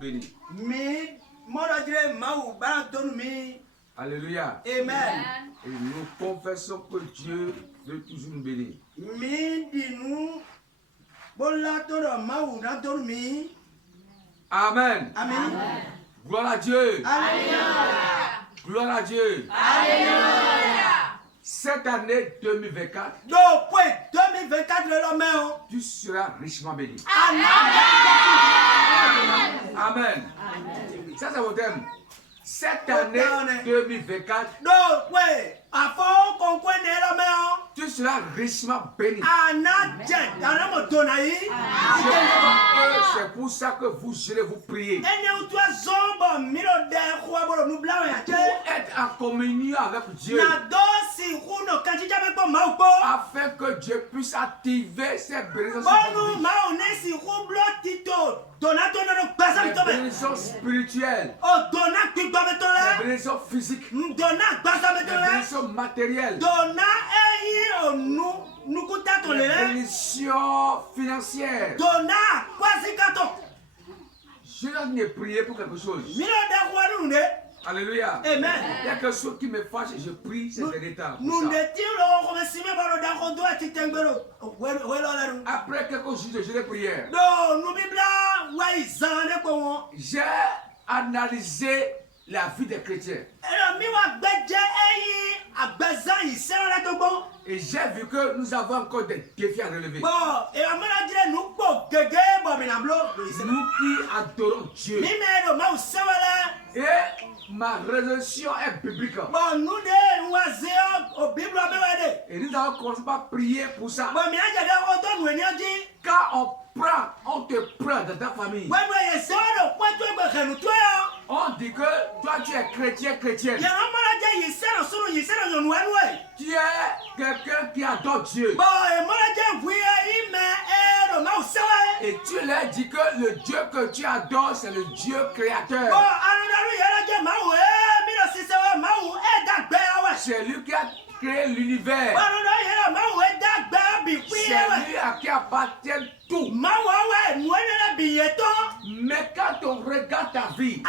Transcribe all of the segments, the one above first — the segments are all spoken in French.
béni. Alléluia. Amen. Et nous confessons que Dieu veut toujours nous bénir. Amen. Amen. Gloire à Dieu. Alléluia. Gloire à Dieu. Alléluia. Cette année 2024, Donc, 2024, tu seras richement béni. Amen. Amen. Ça, c'est votre thème. Cette année 2024, tu seras richement béni. C'est pour ça que vous allez vous prier. Pour être en communion avec Dieu. Afin que Dieu puisse activer ses bénédictions. Les bénédictions spirituelles. Les bénédictions physiques. Les bénédictions matérielles. Les bénédictions financières. Je dois prier pour quelque chose. Alléluia. Amen. Il y a quelque chose qui me fâche et je prie ces derniers temps. Après quelques jours de jeûne et prière, j'ai analysé la vie des chrétiens. Et j'ai vu que nous avons encore des défis à relever. Nous qui adorons Dieu. Et ma résolution est biblique. Et nous allons commencer par prier pour ça. Quand on te prend dans ta famille, on dit que toi tu es chrétienne. Tu es quelqu'un qui adore Dieu. Et tu leur dis que le Dieu que tu adores, c'est le Dieu créateur. C'est lui qui a créé l'univers. C'est lui à qui appartient tout. Mais quand on regarde ta vie,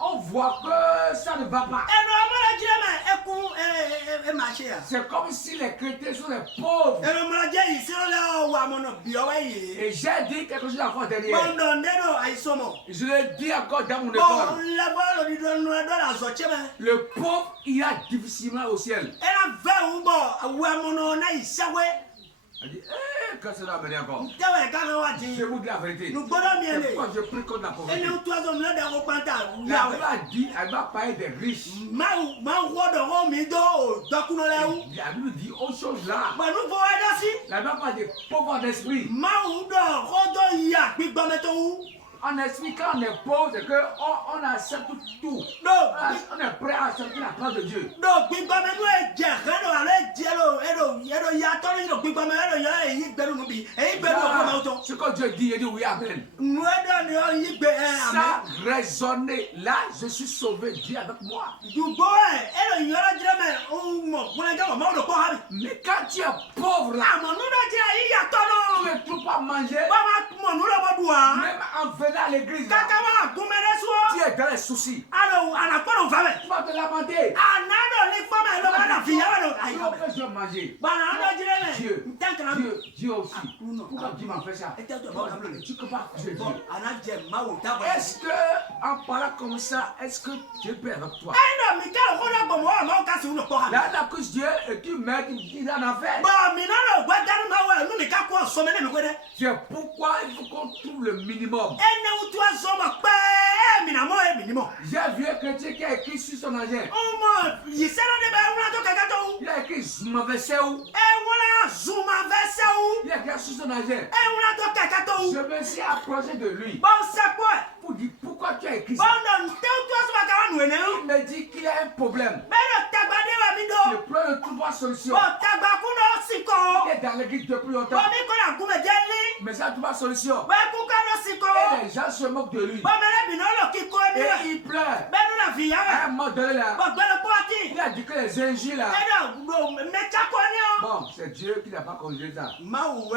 on voit que ça ne va pas. C'est comme si les chrétiens sont des pauvres. Et j'ai dit quelque chose la fois dernière. Je le dis encore dans mon école. Le pauvre ira difficilement au ciel. Elle dit, quand ça va amener encore? Je vous dis la vérité. C'est pourquoi je prie contre la pauvreté. La Bible a dit, elle va parler des riches. La Bible dit autre chose là. La Bible parle des pauvres d'esprit. En esprit, quand on est pauvre, c'est qu'on accepte tout. On est prêt à accepter la grâce de Dieu. Ce que Dieu dit, il dit oui, amen. Ça résonné. Là, je suis sauvé. Dieu avec moi. Mais quand tu es pauvre là, tu ne trouves pas manger. Même en venant à l'église, tu es dans les soucis. Tu vas te lamenter. Je vais manger. Dieu aussi. Pourquoi Dieu m'a fait ça? Tu peux pas accuser Dieu. Est-ce que, en parlant comme ça, est-ce que Dieu peut avec toi? Là, on accuse Dieu et tu mets, il en a fait. C'est pourquoi il faut qu'on trouve le minimum. J'ai vu un chrétien qui a écrit sur son agent. Il a écrit Zuma Veseu. Il a écrit sur son agent. Je me suis approché de lui pour dire pourquoi tu as écrit ça. Il me dit qu'il a un problème. Il pleure de trouver solution. Il est dans l'église depuis longtemps. Mais ça ne trouve pas solution. Et les gens se moquent de lui. Et il pleure. À un moment donné là, il a dit que les injures là, Bon, c'est Dieu qui n'a pas corrigé ça. Mon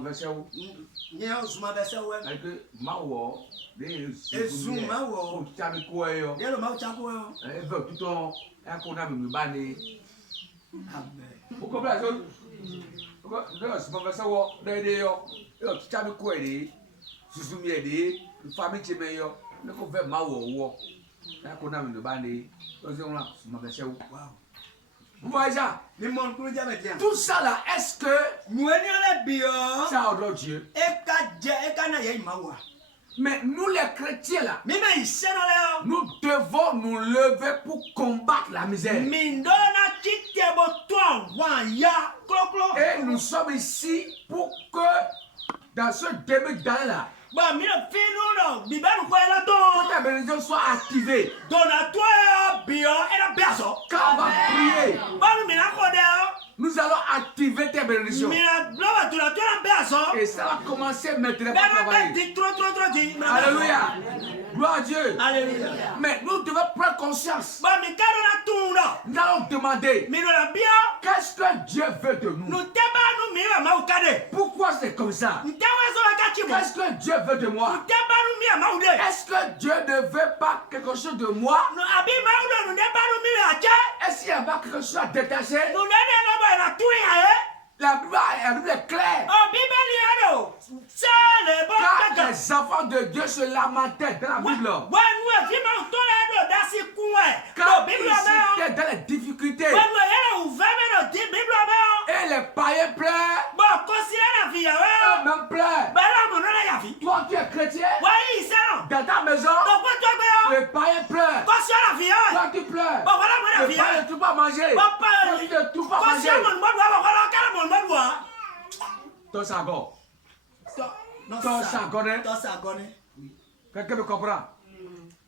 verset où? Avec que Mawo, les Mawo, tu as mis quoi? Elle veut tout le temps, elle qu'on a mis banné. Vous comprenez la chose? Mon verset où? D'ailleurs, tu as mis quoi? Tu souviens des familles qui sont meilleures. Le qu'on fait Mawo, elle qu'on a mis banné. Mon verset où? Vous voyez ça? Tout ça là, est-ce que ça adore Dieu? Mais nous les chrétiens là, nous devons nous lever pour combattre la misère. Et nous sommes ici pour que dans ce début d'année là, que ta bénédiction soit activée. Quand on va prier, nous allons activer tes bénédictions. Et ça va commencer maintenant à travailler. Alléluia. Gloire à Dieu. Alléluia. Mais nous devons prendre conscience. Nous allons demander qu'est-ce que Dieu veut de nous. Pourquoi c'est comme ça? Qu'est-ce que Dieu veut de moi? Est-ce que Dieu ne veut pas quelque chose de moi? Est-ce qu'il y a pas quelque chose à détacher? La Bible est claire. Quand les enfants de Dieu se lamentaient dans la Bible, quand ils étaient dans les difficultés, et les païens pleurent, eux-mêmes pleurent. Toi tu es chrétien, dans ta maison, les païens pleurent. Toi tu pleures, les païens ne trouvent pas manger. Toi tu ne trouves pas manger. Ton sagon. Ton sagon. Quelqu'un me comprend?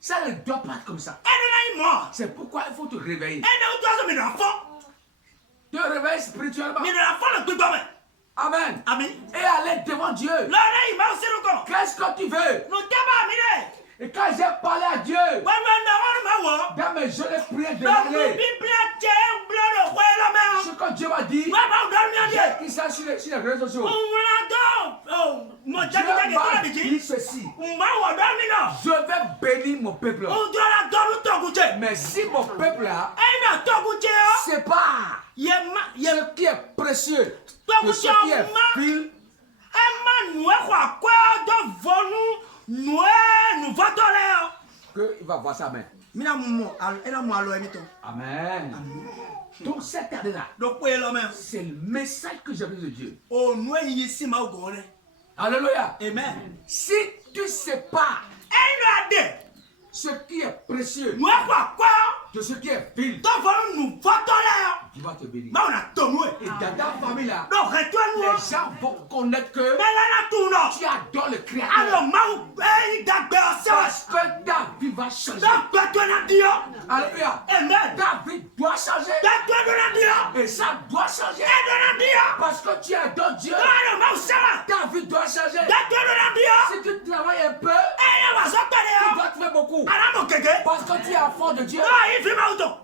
Ça ne doit pas être comme ça. C'est pourquoi il faut te réveiller. Te réveiller spirituellement. Amen. Et aller devant Dieu. Qu'est-ce que tu veux? Et quand j'ai parlé à Dieu, dans mes jeunes prières de l'année, ce que Dieu m'a dit, j'ai dit ça sur les réseaux sociaux. Dieu m'a dit ceci: je vais bénir mon peuple. Mais si mon peuple là, c'est pas ce qui est précieux, que ce qui est vil, qu'il va voir sa main. Amen. Donc cette année-là, c'est le message que j'ai besoin de Dieu. Alléluia. Amen. Si tu ne sais pas ce qui est précieux de ce qui est vil, tu vas te bénir. Et dans ta famille là, les gens vont connaître que tu adores le Créateur. Parce que ta vie va changer. Alléluia. David doit changer. Et ça doit changer. Parce que tu adores Dieu. Ta vie doit changer. Si tu travailles un peu, tu dois te faire beaucoup. Parce que tu es enfant de Dieu.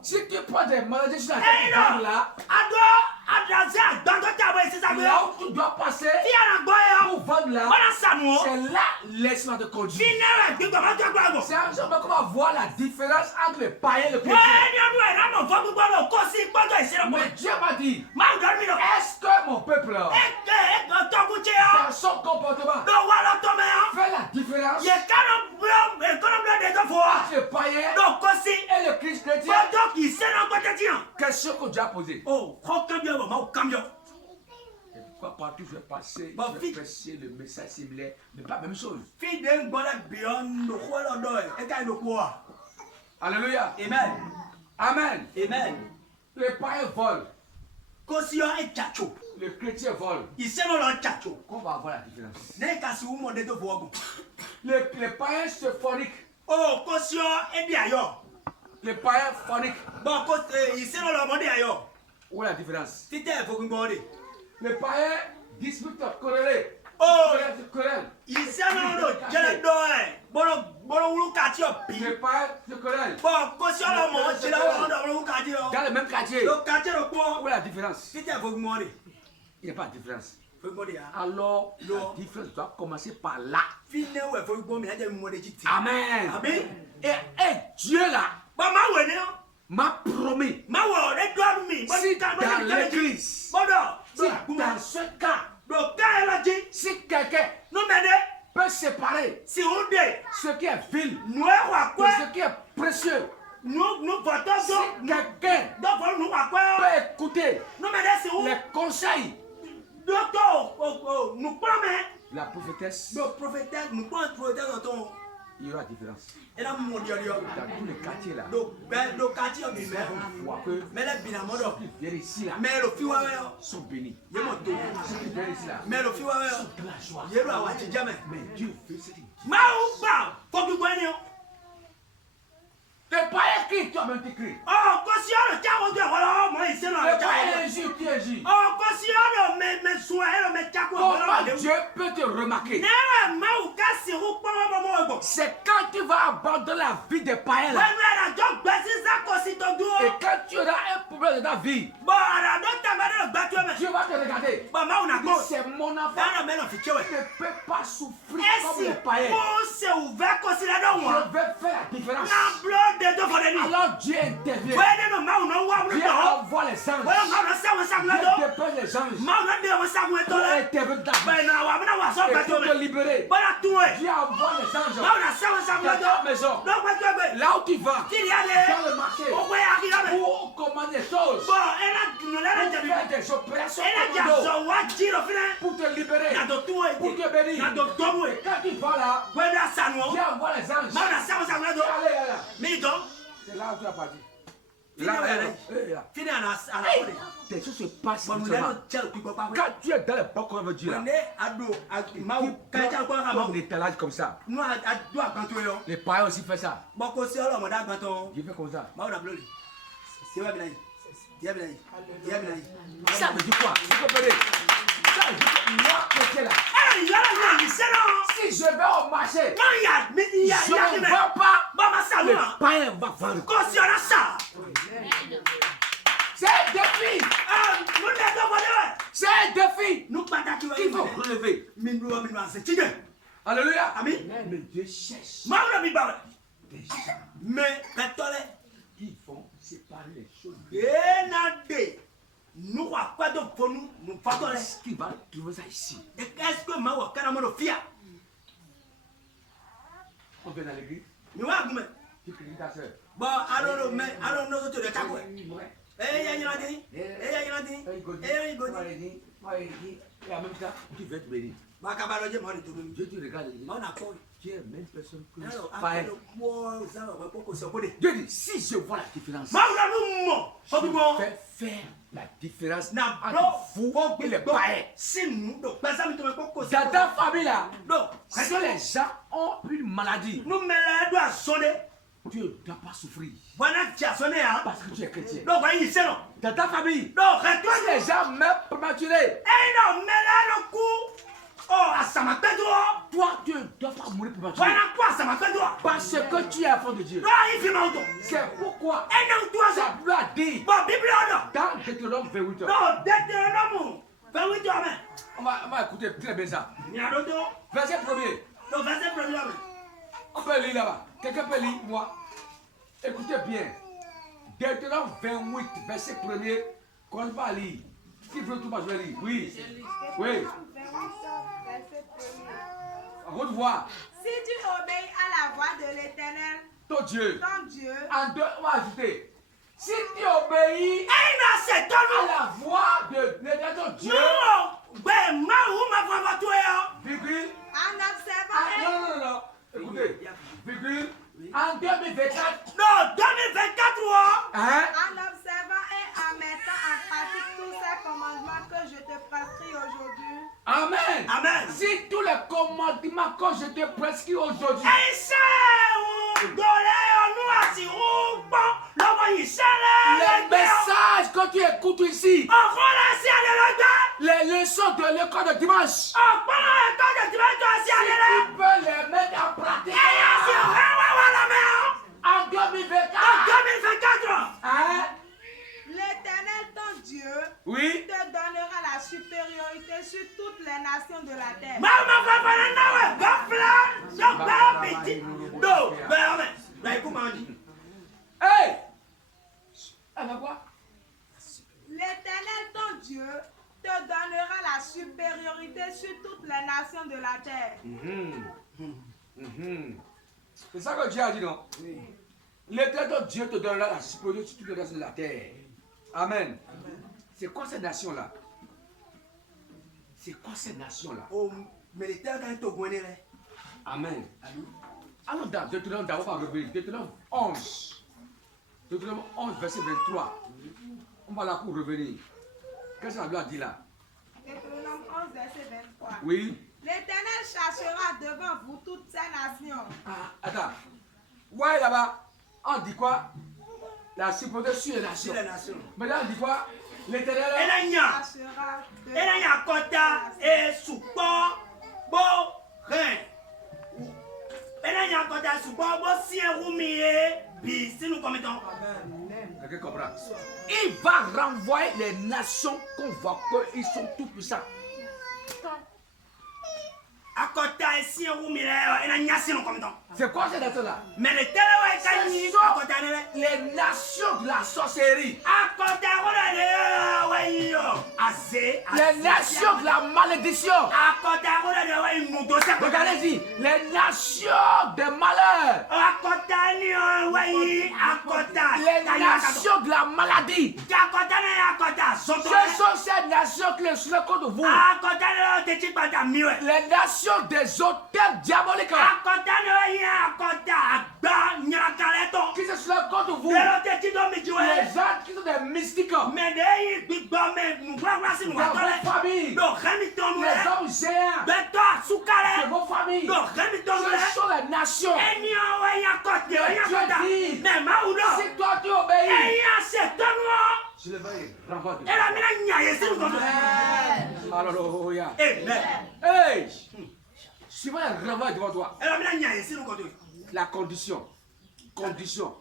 Si tu prends des maladies sur la tête là, là où tu dois passer pour vendre là, c'est là laisse-moi te conduire. C'est un jour qu'on va voir la différence entre les païens et les chrétiens. Mais Dieu m'a dit, est-ce que mon peuple, dans son comportement, fait la différence entre les païens et le Christ chrétien? Question que Dieu a posée. Pourquoi partout je vais passer, je vais prêcher le message similaire, mais pas la même chose. Alléluia. Amen. Amen. Les païens volent. Les chrétiens volent. Qu'on va avoir la différence. Les païens se forniquent. Les païens forniquent. Où est la différence? Les païens disputent, querellent. Les païens se connais. Bon, caution le monde, c'est là où on doit quartier. Dans le même quartier. Le quartier le quoi? Où est la différence? Qui t'a voulu demander? Il n'y a pas de différence. Faut demander. Alors, la différence doit commencer par là. Fini où faut demander, il y a des mots de Titi. Amen. Amen. Et Dieu là Bon, ma ouais, m'a promis. ma ouais, les doigts mis. Si dans l'église, Bon, si dans ce cas, donc quand elle a dit, si quelqu'un nous m'aider, peut séparer si on dit, ce qui est vil nous à de quoi? ce qui est précieux, Nous votons si donc. quelqu'un Donc, nous à quoi? peut écouter Nous m'aider, c'est où? les conseils Donc, nous promet. de la prophétesse, Le prophétesse, nous prenons le prophétesse dans ton. il y aura différence. Et là, mon Dieu, Dans tous les quartiers là, donc, le quartier, on dit, on voit que mais les binamons, ceux qui viennent ici là mais le fils, sont bénis. il est mon tour. Ceux qui viennent ici là Mais le fils, sont de la joie. il est là, on dit jamais. Mais Dieu veut ce qu'il dit. Maouba, faut que vous voyez. T'es pas écrit, toi-même t'écris. Oh, caution le carreau de voilà, moi ici dans le T'es pas carreau. injure, tu injures. Oh, caution mes soins, mes carreaux. Comment Dieu peut te remarquer? Nera maouka sirou kwa maman bon. C'est quand tu vas abandonner la vie des païens là. When we are just blessing ça caution to do. Et quand tu auras un problème dans ta vie, Bon, alors donc t'as pas de battre mais. Dieu va te regarder. Bon, ma on a Il dit, go. c'est mon enfant. Dans le même Tu fichier. ne peux pas souffrir comme Est-ce les païens. que c'est ouvert caution là Je donc? vais faire la différence. Na blood de deux fois de nuit. Alors Dieu intervient. Ouais, non, ma on a wa Dieu on. envoie les anges. Ouais, ma on a ça on ça Dieu là donc. dépêche les anges Ma on a de on ça on pour to là. intervenir dans ta vie. Ben na wa ça Et battre pour te mais. libérer. Bon à tout. Dieu envoie les anges Ma on a ça on ça dans là ta donc. maison. Donc ouais toi. Là où tu vas, Qu'il y a les. dans le marché, Oh ouais, arrive. pour commander des choses, Bon, elle a nous l'a pour déjà faire des opérations elle a déjà commando, so wa tiro final. pour te libérer, Na do tout pour te bénir. na do tout. Et quand tu vas là, Ouais, là ça nous. Dieu envoie les anges. Ma on a ça on ça là donc. Allez, là. Mais donc, C'est là où tu vas partir. Fini, Là, ouais, là, ouais. là. fini à la Hey, des choses se passent Bon, nous différemment. allons tiens le papa. Quand tu es dans le bon comme Dieu là, On est à dos à ma tu quand tu as quoi prends à un étalage comme ça. nous à dos à quand tu es. Les païens aussi font ça. Bon, qu'on se là, on a quand on. Dieu fait comme ça. Ma on a bleu. C'est vrai bien. Dia bien. Dia bien. Ça veut dire quoi? Vous comprenez? Ça veut dire moi, côté là. Eh, il y a là, c'est là. Si je vais au marché, Non, il y a, mais il y a, je ne mais. vends pas. Bon, ma ça, Le moi. païen va vendre. Qu'on se là, ça. C'est un défi. Ah, nous n'est pas volé. C'est un défi Nous pas d'accord. qu'il faut relever. Minou, c'est tigre. Alléluia. Amen. Mais Dieu cherche Ma on a mis bas. des gens Mais, pétole. qui vont séparer les choses. Enade. Nous à quoi donc pour nous fatons Qu'est-ce qui va trouver ça ici? et qu'est-ce que ma wa kana mo fia On vient dans l'église, mi wa gume tu critiques ta soeur. bon I don't know to the tabo Ouais. ya nyina di ya nyina di ya igodi Et en même temps, tu veux te bénir. ba ka ba lo je mo ni to mi Dieu te regarde et dit, ma na ko tu es la même personne que alors le a païen. ko mo za wa ko so ko de Dieu dit, si je vois la différence, ma wa nu mo so bi mo je vais faire la différence na entre bro vous ko et les do païens. si nous do pa sa mi to me ko so Dans ta famille là, do si les gens ont une maladie, nous me la do asonde tu ne dois pas souffrir bwana ti asonde ya parce que tu es chrétien. do ba yin se no Dans ta famille, do retoi si les gens meurent prématurés, non, mais là, le coup, oh, à ça m'a fait droit. toi, tu ne dois pas mourir prématuré. Voilà quoi, ça m'a fait droit. Parce que tu es enfant de Dieu. Là, il fait mal. C'est pourquoi Et non, toi, ça ça. lui a dit Bon, Bible, non. dans Deutéronome 28 heures. Non, Deutéronome. 28 heures, mais. On va écouter très bien ça. Il y a d'autres. Verset premier. Non, verset premier, mais. On peut lire là-bas. Quelqu'un peut lire moi. Écoutez bien. Deutéronome 28, verset premier. Quand je vais lire. Qui veut tout, moi je vais lire. Oui. Oui. On va voir. Si tu obéis à la voix de l'Éternel, Ton Dieu. ton Dieu, En deux, on va ajouter. Si tu obéis Eh, non, c'est à toi, la voix de l'éternel ton Dieu, non. Ben, ma ou ma voix, toi, virgule, en observant ah, et non, non, non, non, écoutez, virgule, en 2024, non, 2024, hein, en observant et en mettant en pratique tous ces commandements que je te prescris aujourd'hui, amen. Amen. Si tous les commandements que je te prescris aujourd'hui, Eh, ça, nous, assis, ou bon, l'homme, il s'est là, les messages que tu écoutes ici, on relâche à l'éloge. les leçons de l'école de dimanche, On prend un temps de dimanche assis à l'éloge. tu peux les mettre en pratique. Et assis, on va la main. En Hey! Elle va quoi? L'Éternel ton Dieu te donnera la supériorité sur toutes les nations de la terre. C'est ça que Dieu a dit, non? L'Éternel ton Dieu te donnera la supériorité sur toutes les nations de la terre. Amen. C'est quoi ces nations-là? C'est quoi ces nations-là? Oh, mais l'Éternel est au Gouané. Amen. Alors, dans Deutéronome, d'abord, on va revenir. Deutéronome 11. Deutéronome 11, verset 23. On va là pour revenir. Qu'est-ce que la Bible dit là? Deutéronome 11, verset 23. Oui. L'Éternel cherchera devant vous toutes ces nations. Ah, attends. Ouais, là-bas, on dit quoi? La supériorité sur les nations. Sur les nations. Maintenant, on dit quoi? L'Éternel. Cherchera devant Elanya kota et soupo bo rein. Elanya kota soupo bo sien roumie bi si nous commettons. Quelqu'un comprend? Il va renvoyer les nations qu'on voit qu'ils sont tout puissants. Akota et sien roumie elanya si nous commettons. C'est quoi ces nations-là? Mais le téléwa est kani akota ne. Les nations de la sorcellerie. Akota rola de wayo. Azé. Les nations de la malédiction. Akota rola de wayo mudo se. Regardez-y, les nations des malheurs. Akota ni wayi akota. Les nations de la maladie. Akota ne akota. Ce sont ces nations qui sont contre vous. Akota ne te chipata miwe. Les nations des hôtels diaboliques. Akota ne ya akota agba nyakaleto. Qui sont contre vous. Pero te chito mijiwe. Les gens qui sont des mystiques. Mais de gbigbo me mugwa si Dans mugwa vos familles. do remi ton Les hommes géants beto de sukale vos familles. do remi ton Ce sont les nations. enyo we ya kote Dieu ya kota dit, mais maudo si toi tu obéis, eya se tonwo je le vais renvoyer. era mina nyaye si nous Alléluia. amen Hey! Je vais le renvoyer devant toi. era mina nyaye si nous La condition. Condition.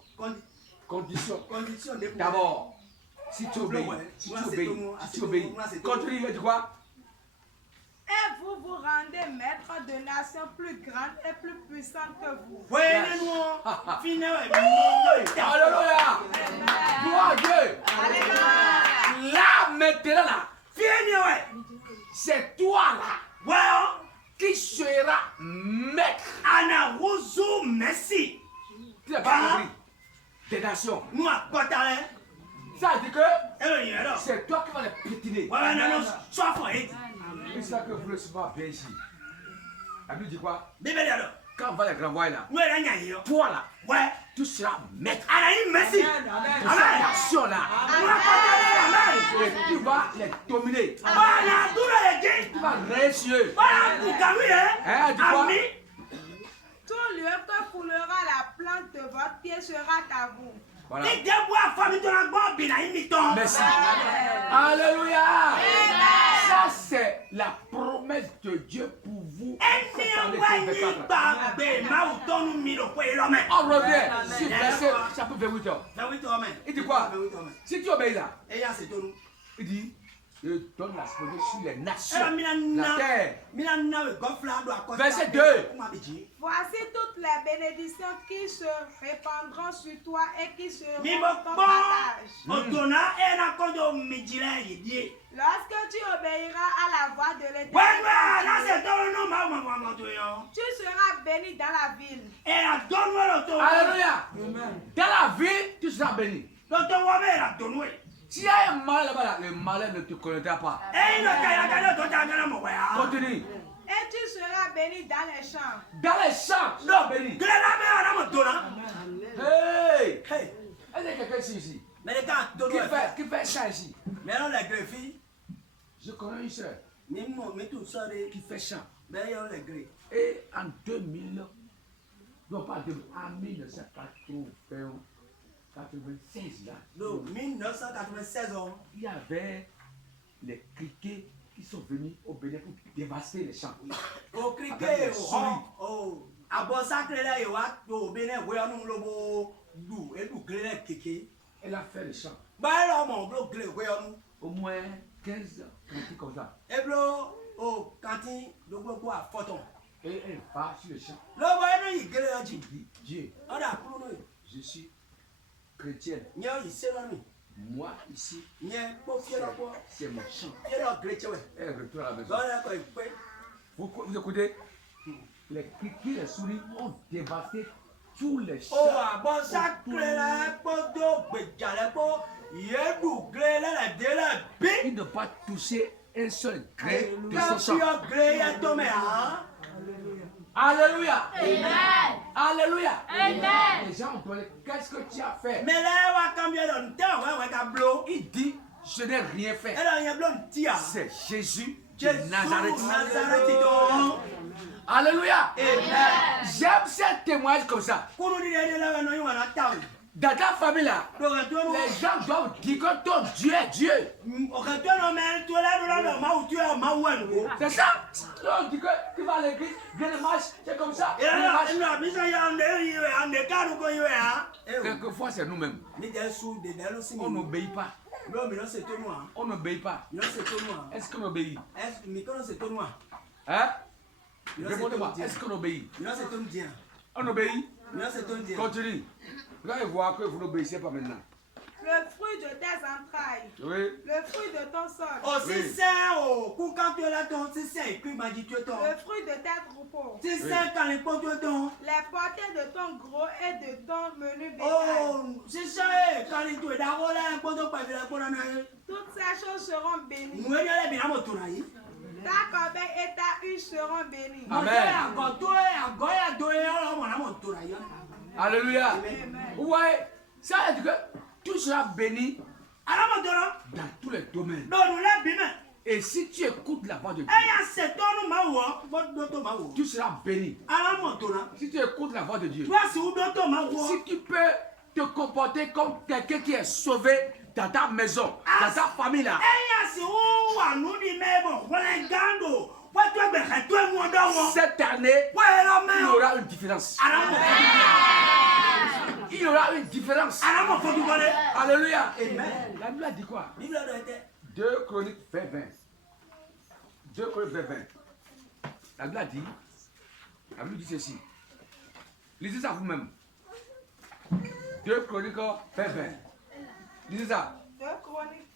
Condition. condition de D'abord, si tu obéis, si tu obéis, si tu obéis, continue, il dit quoi? et vous vous rendez maître de nations plus grandes et plus puissantes que vous. Bueno, no, fine Alléluia! Gloire à Dieu! Alléluia. Là, maintenant, là, Fine, ouais. c'est toi là Well, qui seras maître. Ana Rousou, merci. Tu n'as pas compris? Des nations. Nous, à Kotale, Ça veut dire que et le alors. c'est toi qui vas les pétiner. Voilà, non, non, sois fort, et C'est ça que vous le savez bien ici. La Bible dit quoi? Bébé, alors. Quand on va les renvoyer là, Nous, elle a gagné. toi là, Ouais. tu seras maître Anaïm, merci. de ces Amen. nations là. Nous, à Kotale, amen. Et tu vas les dominer. Voilà, tout le gars. Tu vas réussir. Voilà, pour Camille, Hein, dis quoi? ami. Tout lieu que foulera la plante de votre pied sera à vous. Voilà. Et débois, famille, ton bon, bien, il m'y Merci. Alléluia. Ça c'est la promesse de Dieu pour vous. Eni wani gbàgbé máa tọ́ nu mi lò pé lọ́mẹ. On revient sur verset chapitre 28. Fẹ́wí tọ́ mẹ́. Il dit quoi? Fẹ́wí tọ́ mẹ́. Si tu obéis là, Ẹ yà sèto nu. il dit, je donne la souveraineté sur les Ẹ lọ nations, mina la na terre. mina na wẹ̀ gọ́fìlà do àkọsí. Verset 2. Kúmà bìjì. Voici toutes les bénédictions qui se répandront sur toi et qui seront Mi bọ ton gbọ́ partage. òtònà ẹ̀ na kọ́jọ́ mi jìlẹ̀ yìí di. Lorsque tu obéiras à la voix de Wẹ́n l'Éternel, wẹ́ lásẹ̀ tọ́wọ́ náà máa mọ̀ mọ̀ tó yọ. tu seras béni dans la ville. Ẹ na dọ́nu ẹ̀ lọ́tọ̀. Alléluia. Dans la vie, tu seras béni. Lọ́tọ̀ wọ́n bẹ́ẹ̀ na dọ́nu ẹ̀. S'il y a un mal là-bas, là, le malheur ne te connaîtra pas. Ẹyin lọ ka yàrá kálẹ̀ tó ta gánà mọ̀ wẹ̀ Continue. Et tu seras béni dans les champs. Dans les champs, tu seras béni. Gílẹ̀ lábẹ́ ọ̀rá mọ̀ tó na. Hey! Hey, Est-ce qu'il y a quelqu'un ici? mẹ́rin ká dọ́nu ẹ̀ fẹ́. Qui fait chant ici? Mẹ́rin lẹ̀ gẹ̀rẹ́ fi. Je connais une soeur Mi mọ̀ mi tún sọ́ọ́rẹ́. qui fait chant. Bẹ́ẹ̀ yọ lẹ̀ gẹ̀rẹ́. Et en 2000, non pas 2000, en 1980, 96 là, Donc, 1996 ans, il y avait les criquets qui sont venus au Bénin pour dévaster les champs. au Avec cricket, les souris. au abo sacré là, il va au Bénin, voyons nous lobo dou et dou gré kéké. Elle a fait les champs. Bah là, mon bloc gré, voyons nous. Au moins 15 criquets comme ça. Et blo, au cantine, le bloc quoi, photon. Et elle va sur les champs. Le voyons nous, il gré un Elle dit. dit, Dieu, On a pour nous. Je suis chrétienne. Moi ici, c'est mon chant. Et retourne à la maison. Vous écoutez? Les kiki, les souris ont dévasté tous les champs. Il ne pas toucher un seul gré de son champ. Alléluia. Amen. Alléluia. Amen. Les gens ont parlé, qu'est-ce que tu as fait? Il dit, je n'ai rien fait. C'est Jésus de Nazareth. Alléluia. J'aime ces témoignages comme ça. Dans ta famille là, les gens doivent dire que ton Dieu est Dieu. C'est ça? On dit que tu vas à l'église, viens le match, c'est comme ça. Quelquefois c'est nous-mêmes. On n'obéit pas. On n'obéit pas. Est-ce qu'on obéit? Hein? Répondez-moi, est-ce qu'on obéit? On obéit? Continue. Vous allez voir que vous n'obéissez pas maintenant. Le fruit de tes entrailles. Oui. Le fruit de ton sol. Oui. Le fruit de tes troupeaux. Oui. Les portées de ton gros et de ton menu bétail. Toutes ces choses seront bénies. Ta corbeille et ta huche seront bénies. Amen. Alléluia. Vous voyez, ça veut dire que tout sera béni dans tous les domaines. Et si tu écoutes la voix de Dieu, tu seras béni. Si tu écoutes la voix de Dieu, si tu peux te comporter comme quelqu'un qui est sauvé dans ta maison, dans ta famille là, cette année, il y aura une différence. Il y aura une différence. Alléluia. La Bible a dit quoi? 2 Chroniques 20. 2 Chroniques 20. La Bible a dit, la Bible dit ceci. Lisez ça vous-même. 2 Chroniques 20. Lisez ça. 2 Chroniques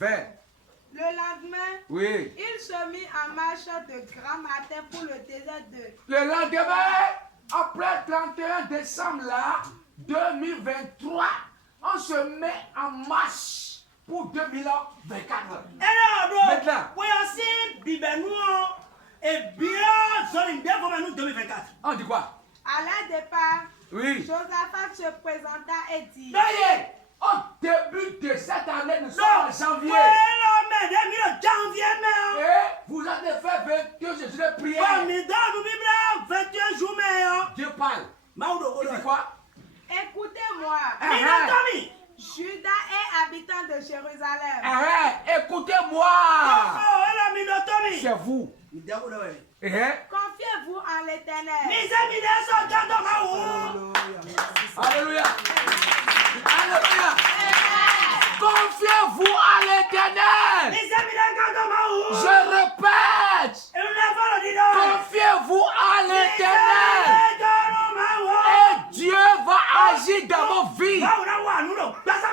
20. Le lendemain, Oui. il se mit en marche de grand matin pour le désert de... Le lendemain, après 31 décembre là, 2023, on se met en marche pour 2024. Maintenant, on dit quoi? À leur départ, Oui. Josaphat se présenta et dit... Voyez, au début de cette année, nous sommes en janvier. Et vous avez fait 22 jours de prière. Dieu parle. Il dit quoi? Écoutez-moi, Judas est habitant de Jérusalem. Écoutez-moi. C'est vous. Confiez-vous en l'Éternel. Alléluia. Alléluia. Confiez-vous à l'Éternel. Je répète. Confiez-vous à l'Éternel. Et Dieu va agir dans vos vies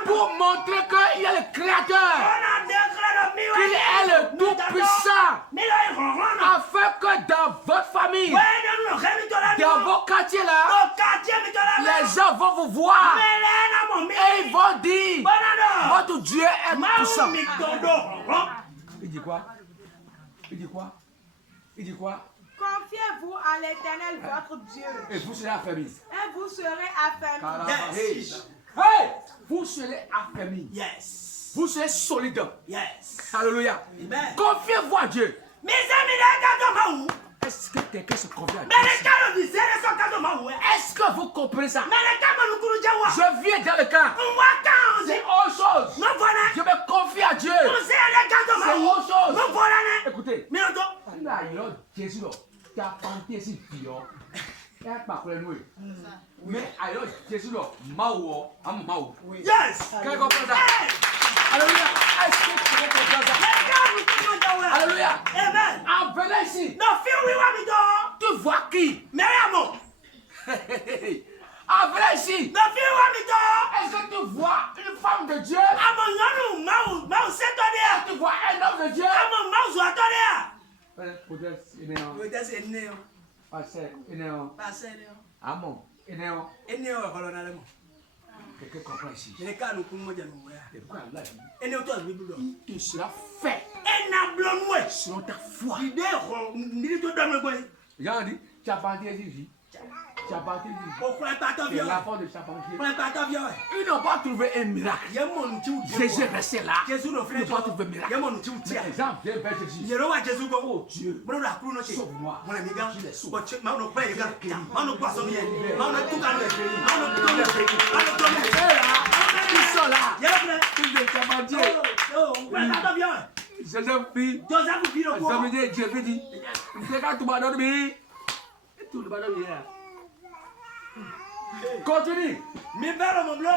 pour montrer qu'il est le Créateur, qu'il est le Tout-Puissant, afin que dans votre famille, dans vos quartiers là, les gens vont vous voir et ils vont dire, votre Dieu est puissant. Il dit quoi? Il dit quoi? Il dit quoi? Confiez-vous en l'Éternel, votre Dieu. Et vous serez affermis. Et vous serez affermis. Yes. Hey, vous serez affermis. Yes. Vous serez solide. Yes. Alléluia. Amen. Confiez-vous à Dieu. Mes amis, Est-ce que quelqu'un se confie à Dieu? Est-ce que vous comprenez ça? Je viens dans le camp. C'est autre chose. Je me confie à Dieu. C'est autre chose. Écoutez. Jésus, tu as tenté ici, mais alors Jésus, Mao, Mao. Yes. Quelqu'un comprend ça? Alléluia. Est-ce que tu comprends ça? Alléluia. Amen. Venez ici. No, feel we want me to. Tu vois qui? Meriamo. Ah, viens ici. Na fi wa mi to. Est-ce que tu vois une femme de Dieu? Amo nyɔnu mau se tɔ de. Tu vois un homme de Dieu? Amo mau zɔ tɔ de. Peut-être, il est en. Peut-être c'est né. Pasteur, il est en. Passer né. Amon, il est en. Ene o kolo na le mo. Quelqu'un comprend ici. Ene ka nu kun mo je no ya. Et pourquoi Allah dit? Ene o to bi bu do. Il te sera fait Ena blon we. selon ta foi. Ide ho ni to do me boy. Jean dit, Charpentier dit, Charpentier dit. O kura pa to C'est bio. l'enfant de Charpentier. Kura pa to bio. Ils n'ont pas trouvé un miracle. Ye mo nu ti u je. Jésus est resté là. Jésus no Ils n'ont pas trouvé un Ye miracle. mo nu ti u ti. Mais Jean vient vers Jésus. Ye ro wa Jésus go. Oh Dieu, Bro la kru no ti. sauve-moi. Mo la mi ga. Je les sauve. Bo che ma no pa ye ga. Ma no kwa so mi ye. Ma no tu ka le. Ma no tu le. Ma no tu le. Ils sont là. Ye le. Ils de Charpentier. Oh, kura pa to bio. Joseph dit, Joseph bi no ko. Dieu dit, c'est quand tu m'as donné. Tout le ballon hier. Continue. Mi belo mon bleu.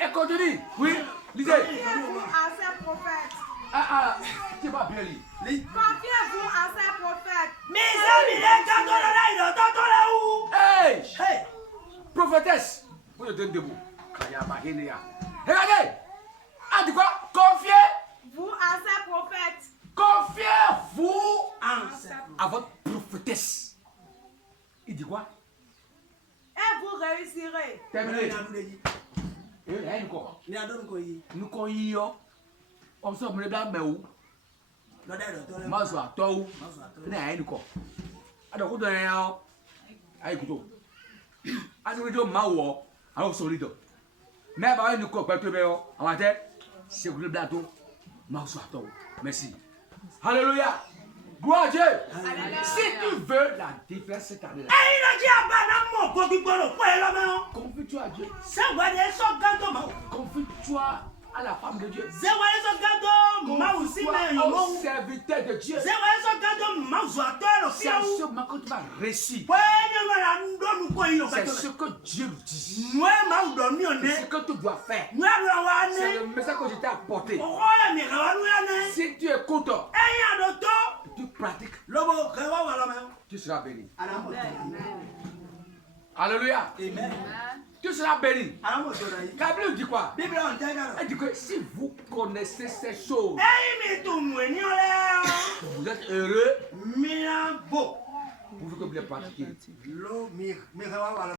Et continue. Oui, lisez. Confiez-vous à ces prophètes. Tu vas bien lire. Confiez-vous à ces prophètes. Mi se mi le ka to la iro to to la u. Hey, Hey. prophétesse. Vous êtes debout. Regardez. Ah, dit quoi? Confiez. Vous à ces prophètes. Confiez-vous Anse. à votre prophétesse. Il dit quoi? Et vous réussirez. Terminé. Ni adu de yi. Eh, encore. Ni adu ko yi. Nous croyons. On se met dans le où? Lo da iro to le. Moi, je suis à toi. Ma so ato. Nous n'avons pas. Alors, vous donnez un. Aïe, écoute. Alors, vous dites, Mao, alors, solide. Mais, bah, nous coupons tout le monde. En matin, c'est le plateau. Mao, soit toi. Merci. Alléluia. Gloire à Dieu. Si tu veux la différence cette année-là, Hey, lo ji aba na mo ko bi gboro po e lo me. confie-toi à Dieu. Se wa de so ganto ma. Confie-toi à la femme de Dieu. Se wa de so ganto ma u si me yo Confie-toi mo. au serviteur de Dieu. Se wa de so ganto ma u zo ato lo fi C'est à o. ce moment que tu vas réussir. Po ni wa la ndo nu ko yi lo C'est ka ce to. que Dieu nous dit. Nwe ma u do mi o C'est ne. ce que tu dois faire. Nwe lo wa C'est ne. le message que je t'ai apporté. O ko e mi ka wa nu ya ne. Si tu écoutes, E ya do to. tu pratiques, Lobo ke wa wa lo me. tu seras béni. Ana mo. Alléluia. Amen. Tu seras béni. Ana mo to na yi. La Bible dit quoi? Bible on te ga. Elle dit que si vous connaissez ces choses, E mi tu mu ni o le. vous êtes heureux, Mi na bo. vous pouvez les pratiquer. Lo mi ka wa wa